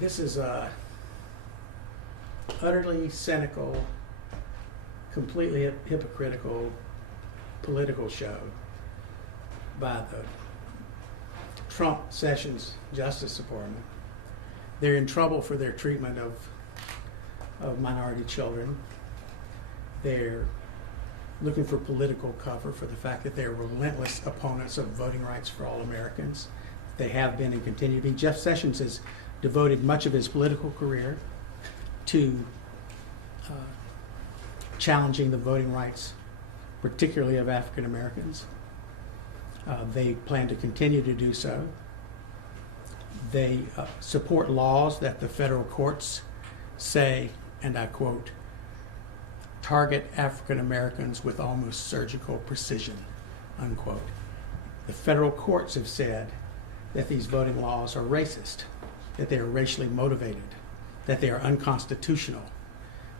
This is a utterly cynical, completely hypocritical political show by the Trump Sessions Justice Department. They're in trouble for their treatment of minority children. They're looking for political cover for the fact that they're relentless opponents of voting rights for all Americans. They have been and continue to be. Jeff Sessions has devoted much of his political career to challenging the voting rights, particularly of African Americans. They plan to continue to do so. They support laws that the federal courts say, and I quote, target African Americans with almost surgical precision, unquote. The federal courts have said that these voting laws are racist, that they are racially motivated, that they are unconstitutional.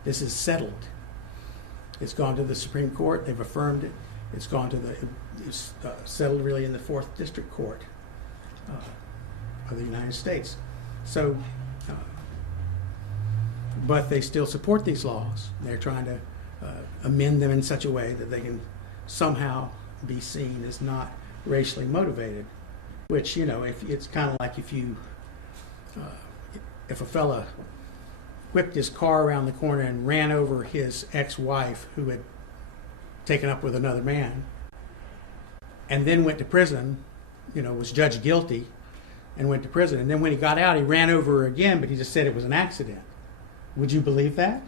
This is settled. It's gone to the Supreme Court. They've affirmed it. It's gone to it's settled really in the 4th District Court of the United States. So, but they still support these laws. They're trying to amend them in such a way that they can somehow be seen as not racially motivated. Which, you know, if it's kind of like if a fella whipped his car around the corner and ran over his ex-wife who had taken up with another man, and then went to prison, you know, was judged guilty and went to prison, and then when he got out, he ran over her again, but he just said it was an accident. Would you believe that?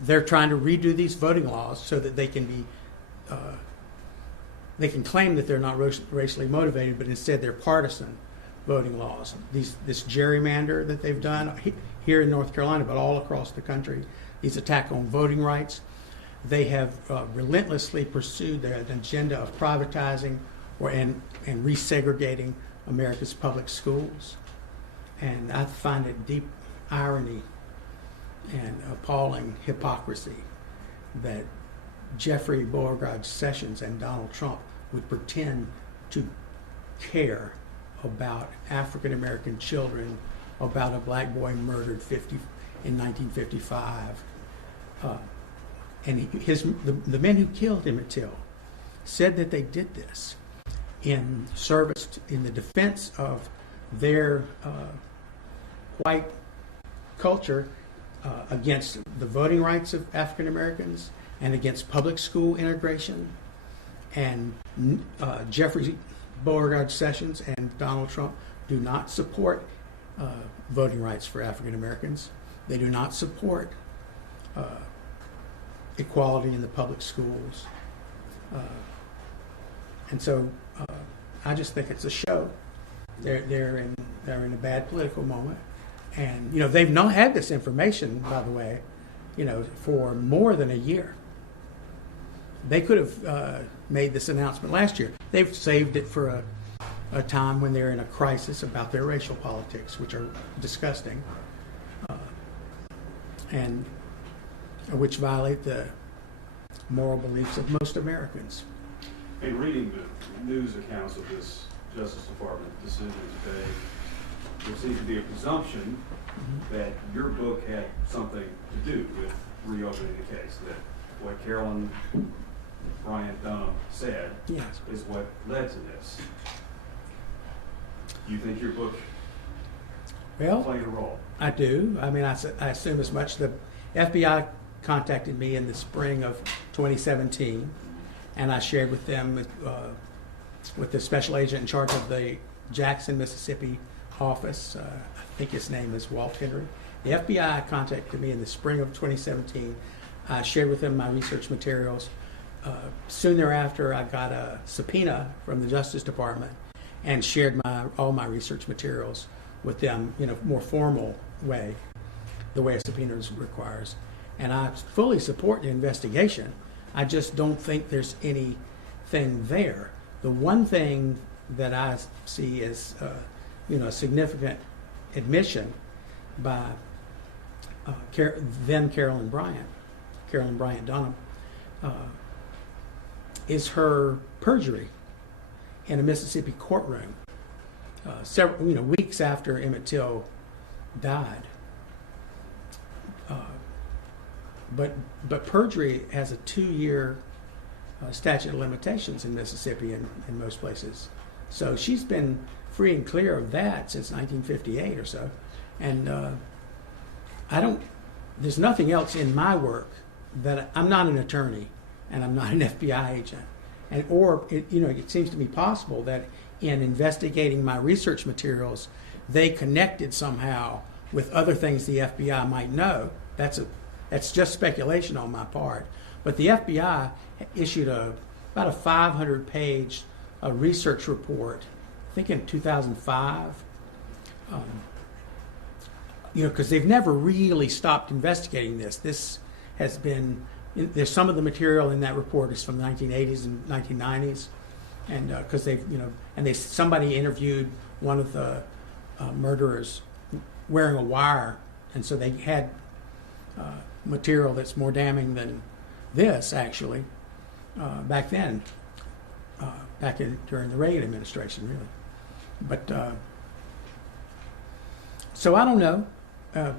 They're trying to redo these voting laws so that they can be, they can claim that they're not racially motivated, but instead they're partisan voting laws. This gerrymander that they've done here in North Carolina, but all across the country, these attacks on voting rights. They have relentlessly pursued their agenda of privatizing and resegregating America's public schools. And I find it deep irony and appalling hypocrisy that Jeffrey Beauregard Sessions and Donald Trump would pretend to care about African American children, about a black boy murdered in 1955. And the men who killed Emmett Till said that they did this in service, in the defense of their white culture against the voting rights of African Americans and against public school integration. And Jeffrey Beauregard Sessions and Donald Trump do not support voting rights for African Americans. They do not support equality in the public schools. And so I just think it's a show. They're in a bad political moment. And, you know, they've not had this information, by the way, you know, for more than a year. They could have made this announcement last year. They've saved it for a time when they're in a crisis about their racial politics, which are disgusting, and which violate the moral beliefs of most Americans. In reading the news accounts of this Justice Department decision today, there seems to be a presumption that your book had something to do with reopening the case, that what Carolyn Bryant Dunham said is what led to this. Do you think your book played a role? I do. I mean, I assume as much. The FBI contacted me in the spring of 2017, and I shared with them with the special agent in charge of the Jackson, Mississippi office. I think his name is Walt Henry. The FBI contacted me in the spring of 2017. I shared with them my research materials. Soon thereafter, I got a subpoena from the Justice Department and shared all my research materials with them in a more formal way, the way a subpoena requires. And I fully support the investigation. I just don't think there's anything there. The one thing that I see is, a significant admission by then Carolyn Bryant Dunham, is her perjury in a Mississippi courtroom. Several weeks after Emmett Till died. But perjury has a 2-year statute of limitations in Mississippi and in most places. So she's been free and clear of that since 1958 or so. And there's nothing else in my work that I'm not an attorney and I'm not an FBI agent. It seems to me possible that in investigating my research materials, they connected somehow with other things the FBI might know. That's just speculation on my part. But the FBI issued about a 500-page research report, I think in 2005. Because they've never really stopped investigating this. This has been, there's some of the material in that report is from the 1980s and 1990s, and because somebody interviewed one of the murderers wearing a wire, and so they had material that's more damning than this actually back then, during the Reagan administration, really. But so I don't know.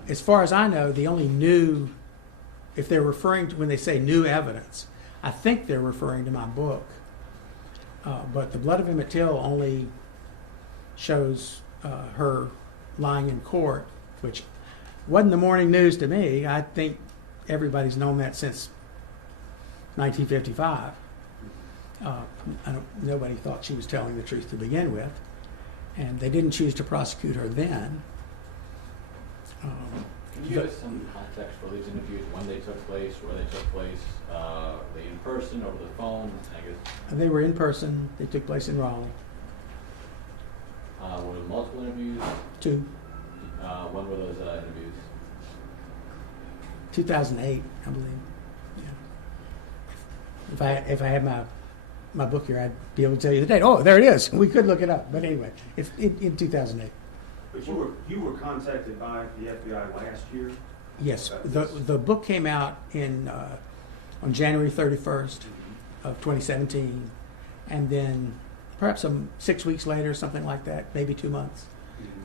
As far as I know, the only new, if they're referring to, when they say new evidence, I think they're referring to my book. But the blood of Emmett Till only shows her lying in court, which wasn't the morning news to me. I think everybody's known that since 1955. Nobody thought she was telling the truth to begin with, and they didn't choose to prosecute her then. Can you give us some context for these interviews, when they took place, where they took place, they in person, over the phone, I guess? They were in person. They took place in Raleigh. Were there multiple interviews? 2. When were those interviews? 2008, I believe. Yeah. If I had my book here, I'd be able to tell you the date. Oh, there it is. We could look it up. But anyway, it's in 2008. But you were contacted by the FBI last year? Yes. The book came out on January 31st of 2017, and then perhaps 6 weeks later, something like that, maybe 2 months,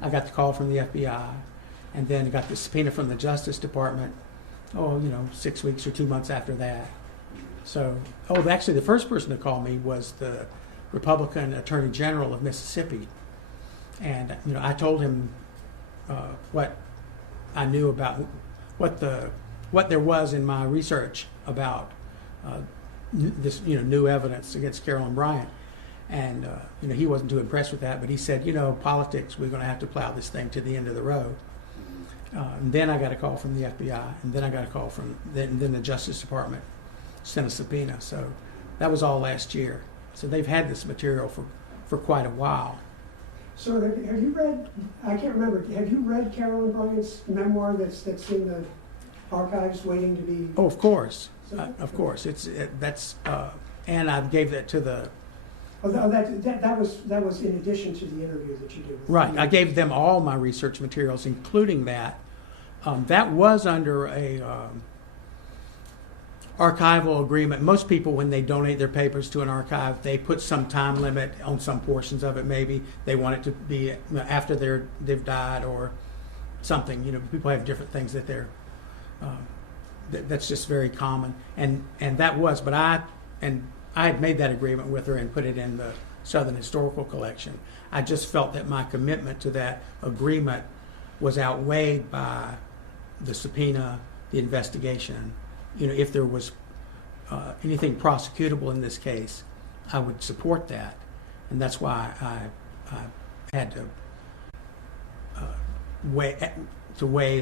I got the call from the FBI, and then got the subpoena from the Justice Department. 6 weeks or 2 months after that. So, actually, the first person to call me was the Republican Attorney General of Mississippi. And I told him what I knew about what there was in my research about this new evidence against Carolyn Bryant, and he wasn't too impressed with that. But he said, politics, we're going to have to plow this thing to the end of the road. And then I got a call from the FBI, and then I got a call from then the Justice Department sent a subpoena. So that was all last year. So they've had this material for quite a while. So have you read, I can't remember, have you read Carolyn Bryant's memoir that's in the archives waiting to be? Oh, of course. Of course. And I gave that to the... that was in addition to the interview that you did. Right. I gave them all my research materials, including that. That was under a archival agreement. Most people, when they donate their papers to an archive, they put some time limit on some portions of it. Maybe they want it to be after they've died or something. People have different things that they're. That's just very common. And that was, but I had made that agreement with her and put it in the Southern Historical Collection. I just felt that my commitment to that agreement was outweighed by the subpoena, the investigation. If there was anything prosecutable in this case, I would support that, and that's why I had to weigh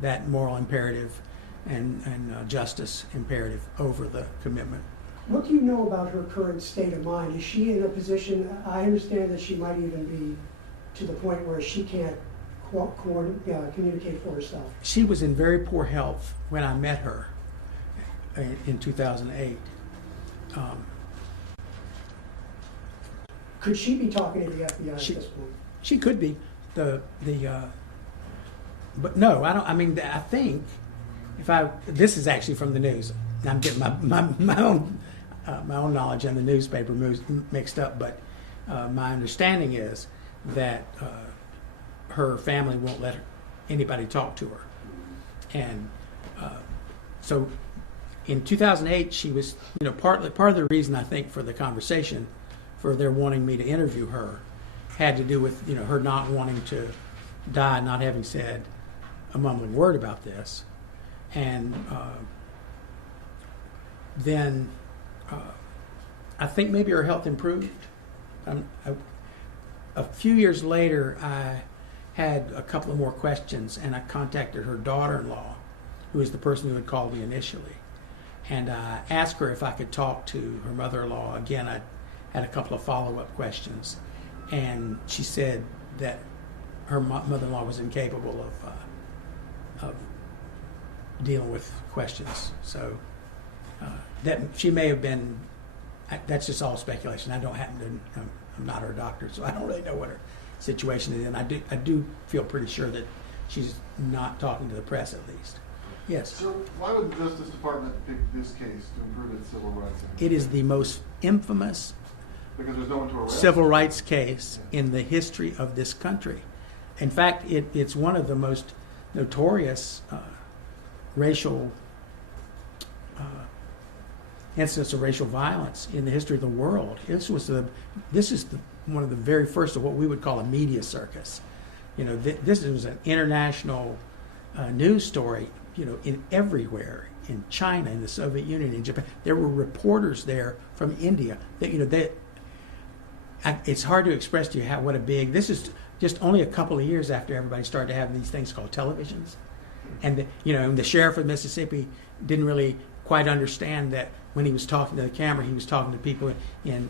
that moral imperative and justice imperative over the commitment. What do you know about her current state of mind? Is she in a position? I understand that she might even be to the point where she can't communicate for herself. She was in very poor health when I met her in 2008. Could she be talking to the FBI at this point? She could be. But no, I don't. I mean, I think this is actually from the news. I'm getting my own knowledge and the newspaper mixed up. But my understanding is that her family won't let anybody talk to her. And so in 2008, she was, part of the reason I think for the conversation, for their wanting me to interview her, had to do with, her not wanting to die, not having said a mumbling word about this. And then I think maybe her health improved. A few years later, I had a couple of more questions, and I contacted her daughter-in-law, who was the person who had called me initially. And I asked her if I could talk to her mother-in-law. Again, I had a couple of follow-up questions. And she said that her mother-in-law was incapable of dealing with questions. So that she may have been, that's just all speculation. I don't happen to, I'm not her doctor, so I don't really know what her situation is. And I do feel pretty sure that she's not talking to the press, at least. Yes? So why would the Justice Department pick this case to improve its civil rights? It is the most infamous Because there's no one to arrest? civil rights case in the history of this country. In fact, it's one of the most notorious racial incidents of racial violence in the history of the world. This is one of the very first of what we would call a media circus. This was an international news story. In everywhere, in China, in the Soviet Union, in Japan, there were reporters there from India. It's hard to express to you what a big. This is just only a couple of years after everybody started to have these things called televisions, and the sheriff of Mississippi didn't really quite understand that when he was talking to the camera, he was talking to people in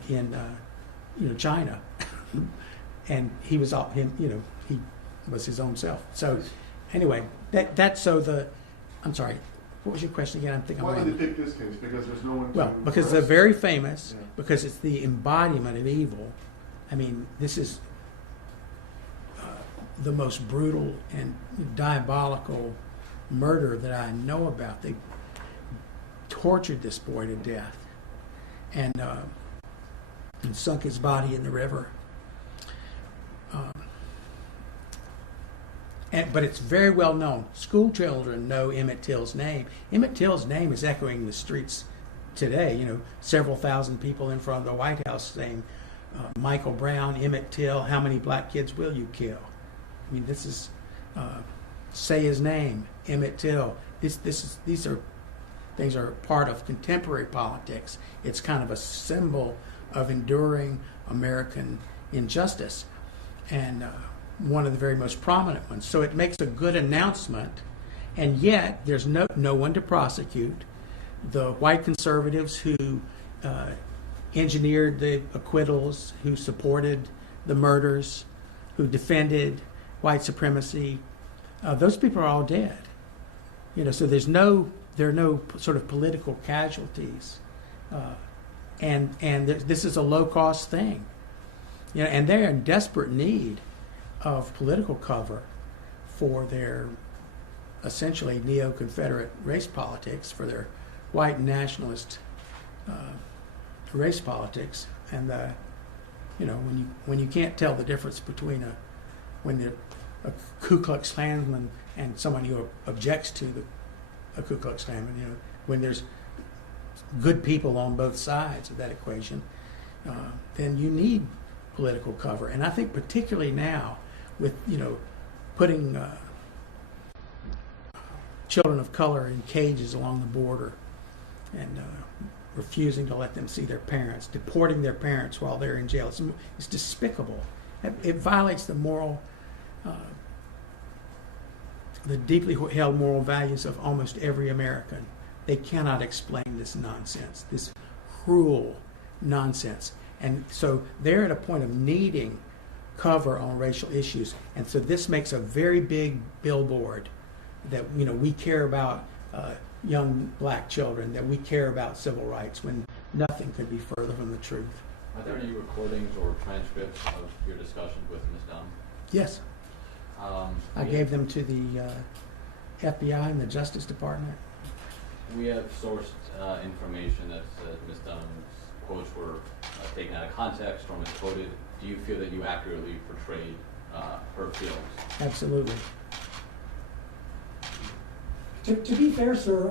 China, and he was he was his own self. So anyway, that's so the. I'm sorry. What was your question again? Why did they pick this case? Because there's no one to arrest? Because they're very famous, Yeah. because it's the embodiment of evil. I mean, this is the most brutal and diabolical murder that I know about. They tortured this boy to death and sunk his body in the river. But it's very well known. School children know Emmett Till's name. Emmett Till's name is echoing the streets today. Several thousand people in front of the White House saying, Michael Brown, Emmett Till, how many black kids will you kill? I mean, this is, say his name, Emmett Till. These are things are part of contemporary politics. It's kind of a symbol of enduring American injustice. And one of the very most prominent ones. So it makes a good announcement, and yet there's no one to prosecute. The white conservatives who engineered the acquittals, who supported the murders, who defended white supremacy, those people are all dead. So there are no sort of political casualties, and this is a low-cost thing. And they're in desperate need of political cover for their essentially neo-Confederate race politics, for their white nationalist race politics. And when you can't tell the difference between a Ku Klux Klansman and someone who objects to a Ku Klux Klansman, when there's good people on both sides of that equation, then you need political cover. And I think particularly now, with putting children of color in cages along the border and refusing to let them see their parents, deporting their parents while they're in jail. It's despicable. It violates the deeply held moral values of almost every American. They cannot explain this nonsense, this cruel nonsense. And so they're at a point of needing cover on racial issues, and so this makes a very big billboard that we care about young black children, that we care about civil rights, when nothing could be further from the truth. Are there any recordings or transcripts of your discussions with Ms. Dunn? Yes, I gave them to the FBI and the Justice Department. We have sourced information that said Ms. Dunn's quotes were taken out of context or misquoted. Do you feel that you accurately portrayed her feelings? Absolutely. To be fair, sir,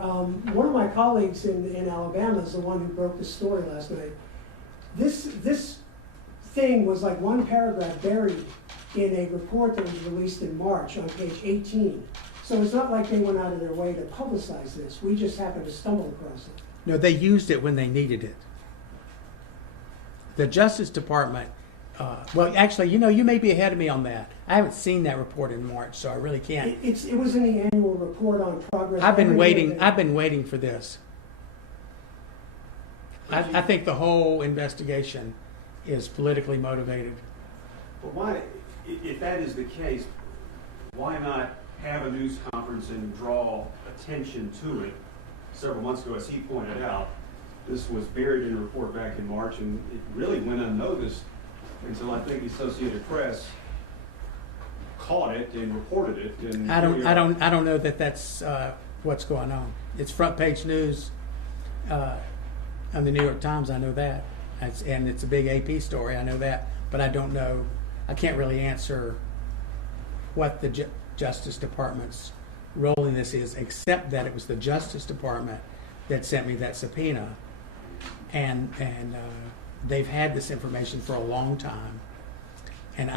one of my colleagues in Alabama is the one who broke the story last night. This thing was like one paragraph buried in a report that was released in March on page 18. So it's not like they went out of their way to publicize this. We just happened to stumble across it. No, they used it when they needed it. The Justice Department, well, actually, you may be ahead of me on that. I haven't seen that report in March, so I really can't. It was in the annual report on progress. I've been every year waiting. that- I've been waiting for this. I think the whole investigation is politically motivated. But why, if that is the case, why not have a news conference and draw attention to it? Several months ago, as he pointed out, this was buried in a report back in March, and it really went unnoticed until I think the Associated Press caught it and reported it. And I don't know that that's what's going on. It's front page news on the New York Times. I know that, and it's a big AP story. I know that, but I don't know. I can't really answer what the Justice Department's role in this is, except that it was the Justice Department that sent me that subpoena, and they've had this information for a long time, and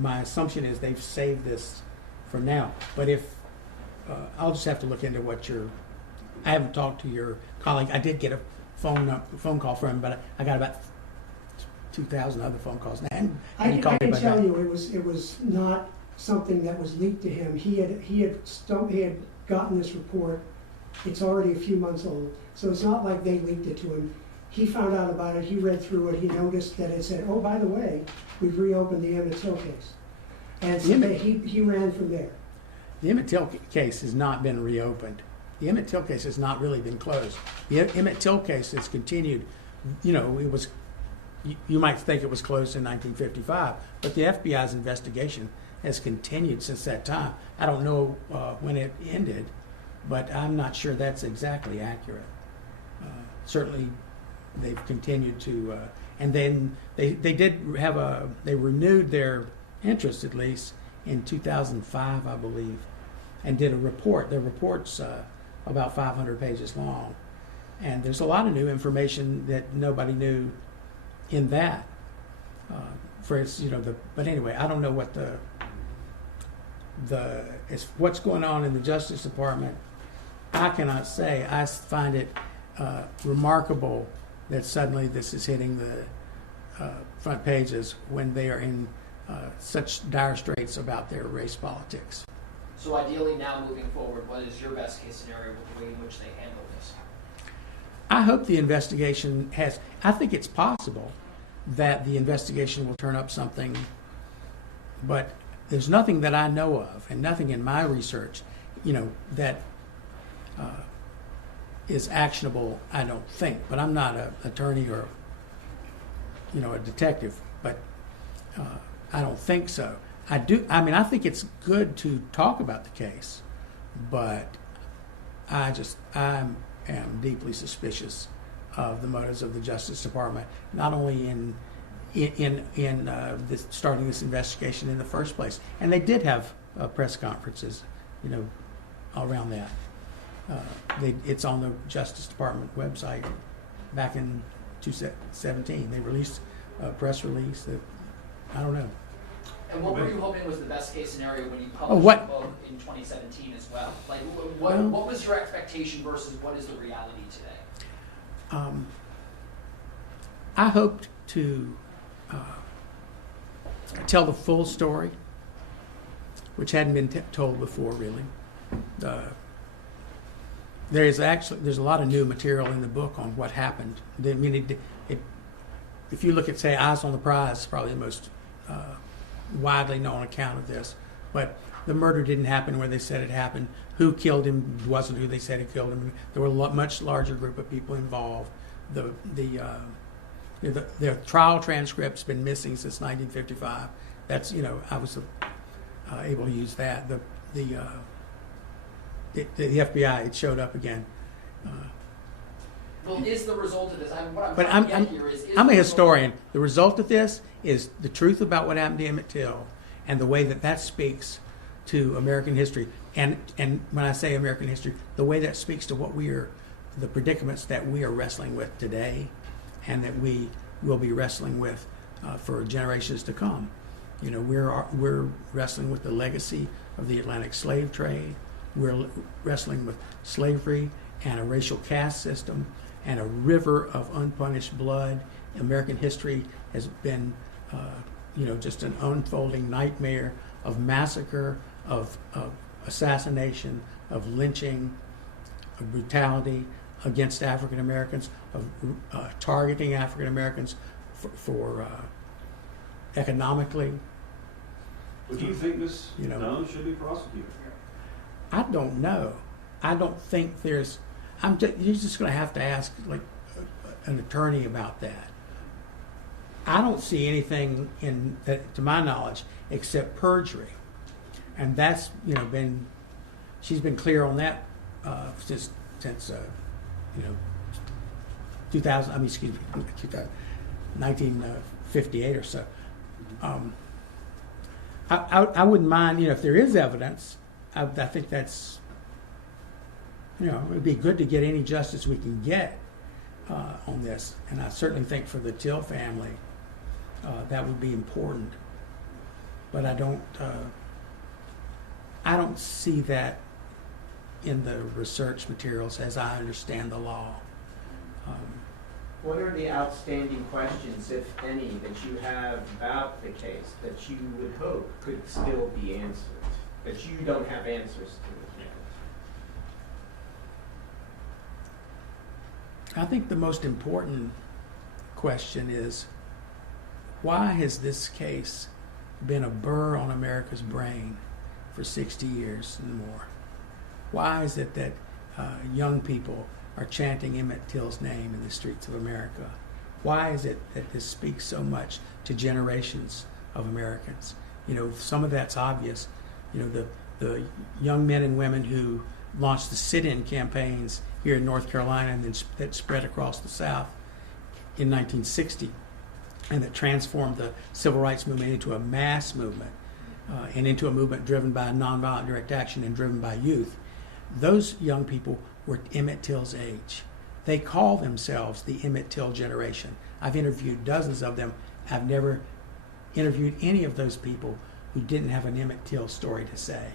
my assumption is they've saved this for now. But if I'll just have to look into what I haven't talked to your colleague. I did get a phone call from him, but I got about 2,000 other phone calls. And I he called me can about tell that. you, it was not something that was leaked to him. He had gotten this report. It's already a few months old, so it's not like they leaked it to him. He found out about it. He read through it. He noticed that it said, "Oh, by the way, we've reopened the Emmett Till case," and so he ran from there. The Emmett Till case has not been reopened. The Emmett Till case has not really been closed. The Emmett Till case has continued. It was. You might think it was closed in 1955, but the FBI's investigation has continued since that time. I don't know when it ended, but I'm not sure that's exactly accurate. Certainly, they've continued to, and then they renewed their interest at least in 2005, I believe, and did a report. Their report's about 500 pages long, and there's a lot of new information that nobody knew in that. But anyway, I don't know what what's going on in the Justice Department. I cannot say. I find it remarkable that suddenly this is hitting the front pages when they are in such dire straits about their race politics. So ideally now moving forward, what is your best case scenario with the way in which they handle this? I hope the investigation I think it's possible that the investigation will turn up something, but there's nothing that I know of and nothing in my research, that is actionable, I don't think. But I'm not an attorney or, a detective, but I don't think so. I think it's good to talk about the case, but I am deeply suspicious of the motives of the Justice Department, not only in starting this investigation in the first place. And they did have press conferences, around that. It's on the Justice Department website back in 2017. They released a press release that, I don't know. And what were you hoping was the best case scenario when you published the book in 2017 as well? Like, what was your expectation versus what is the reality today? I hoped to tell the full story, which hadn't been told before, really. There's a lot of new material in the book on what happened. If you look at, say, Eyes on the Prize, it's probably the most widely known account of this. But the murder didn't happen where they said it happened. Who killed him wasn't who they said it killed him. There were a much larger group of people involved. The trial transcript's been missing since 1955. That's I was able to use that. The FBI, it showed up again. Well, is the result of this? I'm a historian. The result of this is the truth about what happened to Emmett Till, and the way that speaks to American history. And when I say American history, the way that speaks to the predicaments that we are wrestling with today, and that we will be wrestling with for generations to come. You know, we're wrestling with the legacy of the Atlantic slave trade. We're wrestling with slavery and a racial caste system and a river of unpunished blood. American history has been, just an unfolding nightmare of massacre, of assassination, of lynching, of brutality against African Americans, of targeting African Americans for economically. But do you think Ms. You know. Dunham should be prosecuted? I don't know. I don't think there's. You're just going to have to ask like an attorney about that. I don't see anything in that, to my knowledge, except perjury, and that's been. She's been clear on that since 2000. 1958 or so. I wouldn't mind if there is evidence. I think that's it'd be good to get any justice we can get on this, and I certainly think for the Till family that would be important. But I don't see that in the research materials as I understand the law. What are the outstanding questions, if any, that you have about the case that you would hope could still be answered, that you don't have answers to yet? I think the most important question is, why has this case been a burr on America's brain for 60 years and more? Why is it that young people are chanting Emmett Till's name in the streets of America? Why is it that this speaks so much to generations of Americans? Some of that's obvious. The young men and women who launched the sit-in campaigns here in North Carolina and then that spread across the South in 1960, and that transformed the civil rights movement into a mass movement and into a movement driven by nonviolent direct action and driven by youth. Those young people were Emmett Till's age. They call themselves the Emmett Till generation. I've interviewed dozens of them. I've never interviewed any of those people who didn't have an Emmett Till story to say,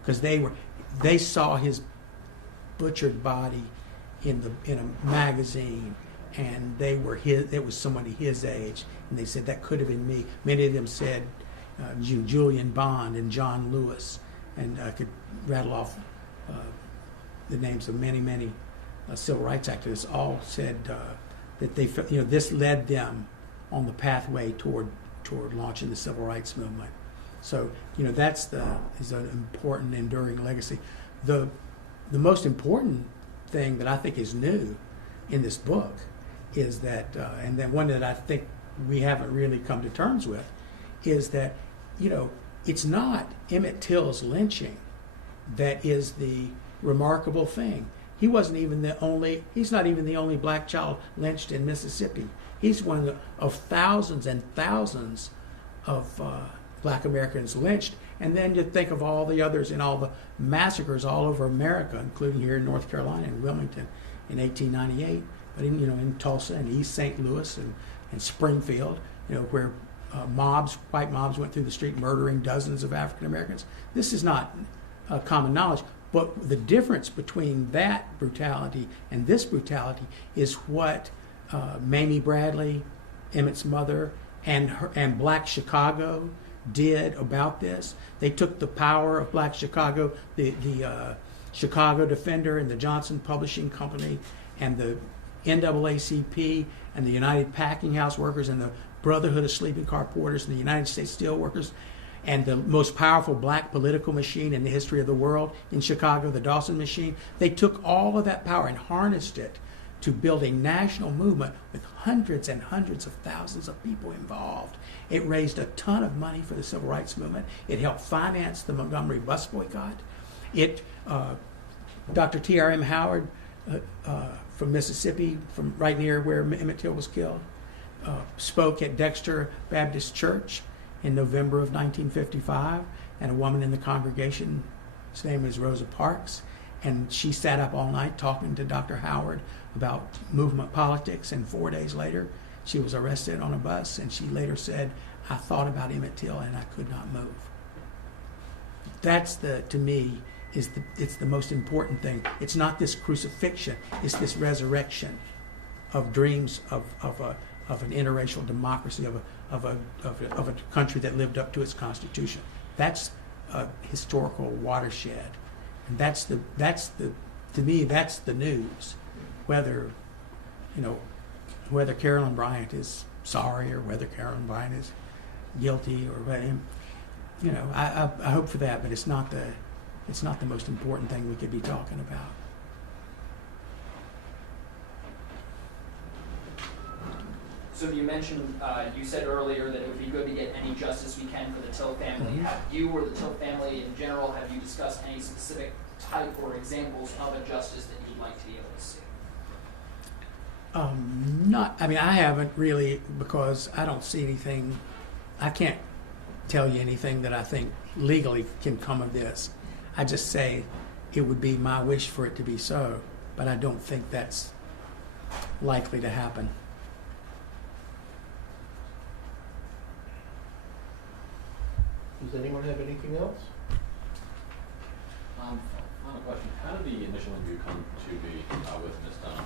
because they saw his butchered body in a magazine, and it was somebody his age, and they said that could have been me. Many of them said Julian Bond and John Lewis, and I could rattle off the names of many civil rights activists. All said that they felt, this led them on the pathway toward launching the civil rights movement. So is an important enduring legacy. The most important thing that I think is new in this book is that, and then one that I think we haven't really come to terms with, is that it's not Emmett Till's lynching that is the remarkable thing. He's not even the only black child lynched in Mississippi. He's one of thousands and thousands of black Americans lynched. And then you think of all the others and all the massacres all over America, including here in North Carolina and Wilmington in 1898, but in Tulsa and East St. Louis and Springfield, where white mobs went through the street murdering dozens of African Americans. This is not common knowledge. But the difference between that brutality and this brutality is what Mamie Bradley, Emmett's mother, and Black Chicago did about this. They took the power of Black Chicago, the Chicago Defender and the Johnson Publishing Company and the NAACP and the United Packing House Workers and the Brotherhood of Sleeping Car Porters and the United States Steelworkers, and the most powerful black political machine in the history of the world in Chicago, the Dawson Machine. They took all of that power and harnessed it to build a national movement with hundreds and hundreds of thousands of people involved. It raised a ton of money for the civil rights movement. It helped finance the Montgomery bus boycott. Dr. T.R.M. Howard from Mississippi, from right near where Emmett Till was killed, spoke at Dexter Baptist Church in November of 1955 and a woman in the congregation, his name is Rosa Parks, and she sat up all night talking to Dr. Howard about movement politics, and 4 days later, she was arrested on a bus, and she later said, I thought about Emmett Till and I could not move. That's to me, it's the most important thing. It's not this crucifixion, it's this resurrection of dreams of an interracial democracy, of a country that lived up to its constitution. That's a historical watershed, and to me that's the news. Whether Carolyn Bryant is sorry or whether Carolyn Bryant is guilty or whatever, I hope for that, but it's not the most important thing we could be talking about. So you mentioned, you said earlier that it would be good to get any justice we can for the Till family. Mhm. Have you or the Till family in general, have you discussed any specific type or examples of a justice that you'd like to be able to see? I haven't really, because I don't see anything. I can't tell you anything that I think legally can come of this. I just say it would be my wish for it to be so, but I don't think that's likely to happen. Does anyone have anything else? Final question. How did the initial interview come to be with Ms. Dunham?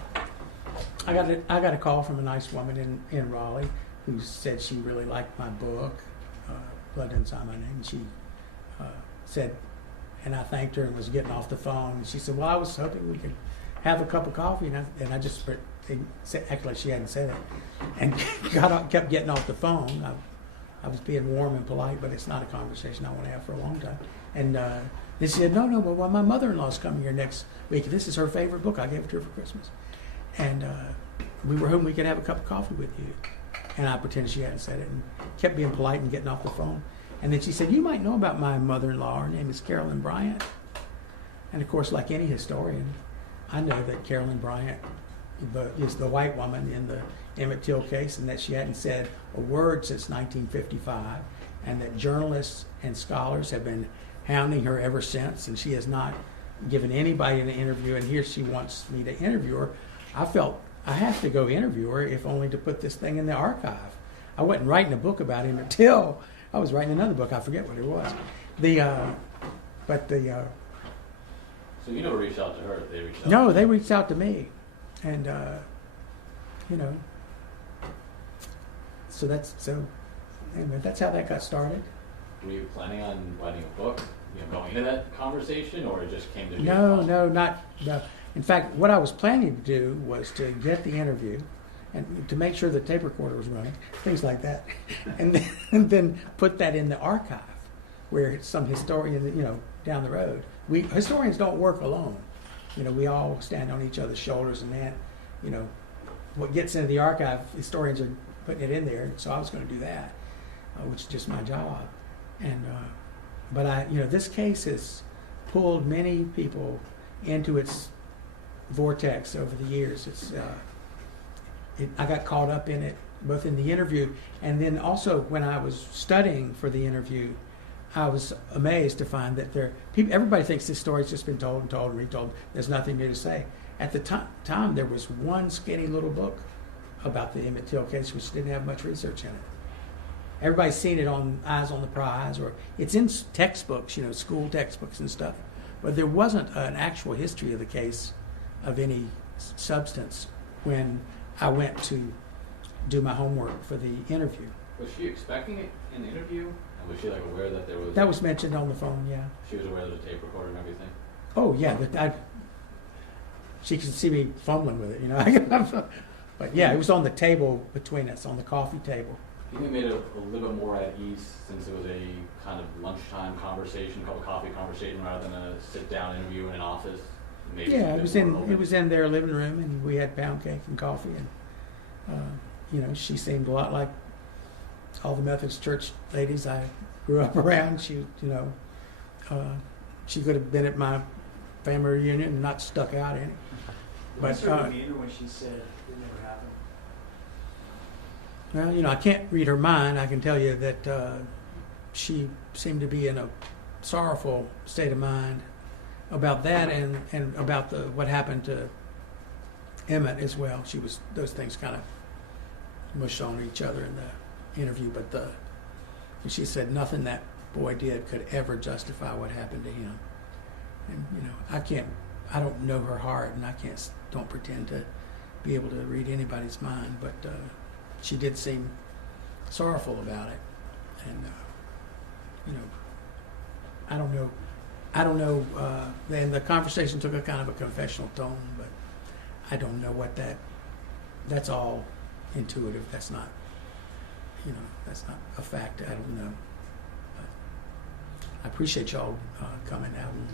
I got a call from a nice woman in Raleigh who said she really liked my book, Blood Didn't Sign My Name. And she said, and I thanked her and was getting off the phone. And she said, well, I was hoping we could have a cup of coffee. And I just acted like she hadn't said it. And kept getting off the phone. I was being warm and polite, but it's not a conversation I want to have for a long time. And then she said, no, well, my mother-in-law's coming here next week. This is her favorite book. I gave it to her for Christmas. And we were hoping we could have a cup of coffee with you. And I pretended she hadn't said it and kept being polite and getting off the phone. And then she said, you might know about my mother-in-law. Her name is Carolyn Bryant. And of course, like any historian, I know that Carolyn Bryant is the white woman in the Emmett Till case, and that she hadn't said a word since 1955, and that journalists and scholars have been hounding her ever since, and she has not given anybody an interview, and here she wants me to interview her. I felt I have to go interview her, if only to put this thing in the archive. I wasn't writing a book about Emmett Till. I was writing another book. I forget what it was. So you never reached out to her? They reached out. No, they reached out to me, and anyway, that's how that got started. Were you planning on writing a book, going into that conversation, or it just came to be? No. In fact, what I was planning to do was to get the interview and to make sure the tape recorder was running, things like that, and then put that in the archive where some historian, down the road. Historians don't work alone. We all stand on each other's shoulders, and that, what gets into the archive, historians are putting it in there. So I was going to do that, which is just my job. And but this case has pulled many people into its vortex over the years. I got caught up in it, both in the interview and then also when I was studying for the interview. I was amazed to find that everybody thinks this story's just been told and told and retold. There's nothing new to say. At the time, there was one skinny little book about the Emmett Till case, which didn't have much research in it. Everybody's seen it on Eyes on the Prize, or it's in textbooks, school textbooks and stuff. But there wasn't an actual history of the case of any substance when I went to do my homework for the interview. Was she expecting an interview? And was she aware that there was? That was mentioned on the phone, yeah. She was aware of the tape recorder and everything? Oh, yeah. She could see me fumbling with it, But yeah, it was on the table between us, on the coffee table. You think it made it a little bit more at ease since it was a kind of lunchtime conversation, cup of coffee conversation, rather than a sit-down interview in an office? Maybe Yeah, it was in their living room, and we had pound cake and coffee, and she seemed a lot like all the Methodist church ladies I grew up around. She could have been at my family reunion and not stuck out in it. What was her demeanor when she said it never happened? Well, I can't read her mind. I can tell you that she seemed to be in a sorrowful state of mind about that and about what happened to Emmett as well. Those things kind of mushed on each other in the interview, but she said nothing that boy did could ever justify what happened to him. And I don't know her heart, and don't pretend to be able to read anybody's mind, but she did seem sorrowful about it. And I don't know. And the conversation took a kind of a confessional tone, but I don't know what that's all intuitive. That's not a fact. I don't know. But I appreciate y'all coming out and